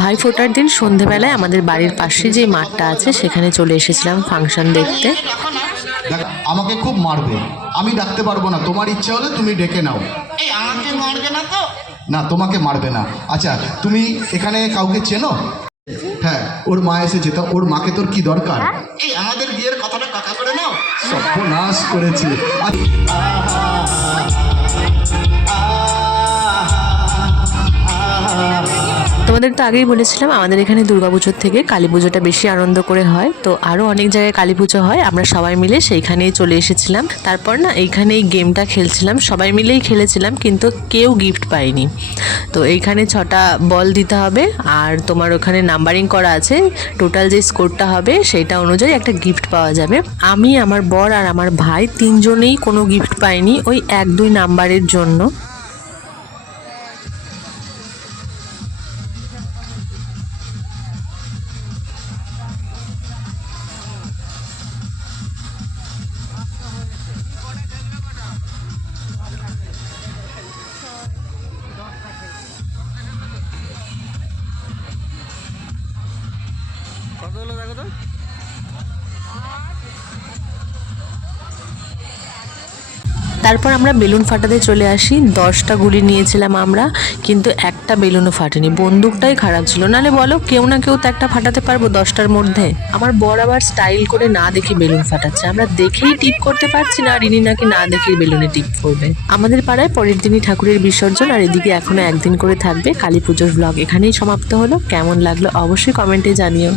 ভাই ফোটার দিন সন্ধেবেলায় আমাদের বাড়ির পাশে যে মাঠটা আছে সেখানে চলে এসেছিলাম ফাংশন দেখতে। দেখ, আমাকে খুব মারবে, আমি ডাকতে পারবো না। তোমার ইচ্ছা হলে তুমি ডেকে নাও। এই আমাকে মারবে না তো? না, তোমাকে মারবে না। আচ্ছা, তুমি এখানে কাউকে চেনো? হ্যাঁ, ওর মা এসেছে। তা ওর মাকে তোর কি দরকার? এই আমাদের বিয়ের কথাটা কাকা করে নাও। সর্বনাশ করেছে। তোমাদের তো আগেই বলেছিলাম আমাদের এখানে দুর্গাপুজোর থেকে কালী পুজোটা বেশি আনন্দ করে হয়। তো আরও অনেক জায়গায় কালী পুজো হয়, আমরা সবাই মিলে সেইখানেই চলে এসেছিলাম। তারপর না এইখানে এই গেমটা খেলছিলাম, সবাই মিলেই খেলেছিলাম, কিন্তু কেউ গিফট পাইনি। তো এইখানে 6টা বল দিতে হবে, আর তোমার ওখানে নাম্বারিং করা আছে, টোটাল যে স্কোরটা হবে সেইটা অনুযায়ী একটা গিফট পাওয়া যাবে। আমি, আমার বর আর আমার ভাই 3জনেই কোনো গিফট পাইনি ওই 1-2 নাম্বারের জন্য। তারপর আমরা বেলুন ফাটাতে চলে আসি। 10টা গুলি নিয়েছিলাম আমরা, কিন্তু একটা বেলুনও ফাটেনি। বন্দুকটাই খারাপ ছিল, নাহলে বলো কেউ না কেউ তো একটা ফাটাতে পারবো 10টার মধ্যে। আমার বর আবার স্টাইল করে না দেখে বেলুন ফাটাচ্ছে, আমরা দেখেই টিপ করতে পারছি না, আর ইনি নাকি না দেখে বেলুনে টিপ করবে। আমাদের পাড়ায় পরের দিনই ঠাকুরের বিসর্জন, আর এদিকে এখনো একদিন করে থাকবে কালী পুজোর ব্লগ এখানেই সমাপ্ত হলো। কেমন লাগলো অবশ্যই কমেন্টে জানিও।